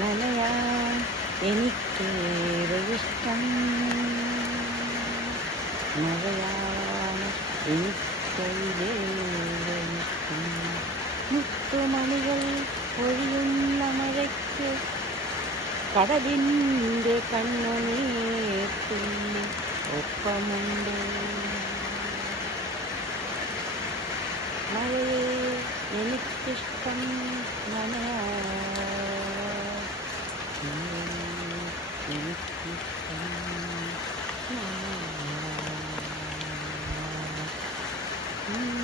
നനയാൻ എനിക്കേറെ ഇഷ്ടം മഴയാണ് എനിക്കതിലേറെ ഇഷ്ടം. മുത്തുമണികൾ ഒഴിയുന്ന മഴയ്ക്ക് കടലിന്റെ കണ്ണുനീർത്തുള്ളി ഒപ്പമുണ്ട്. മഴയെ എനിക്കിഷ്ടം എനിക്കിഷ്ടം Mm-hmm.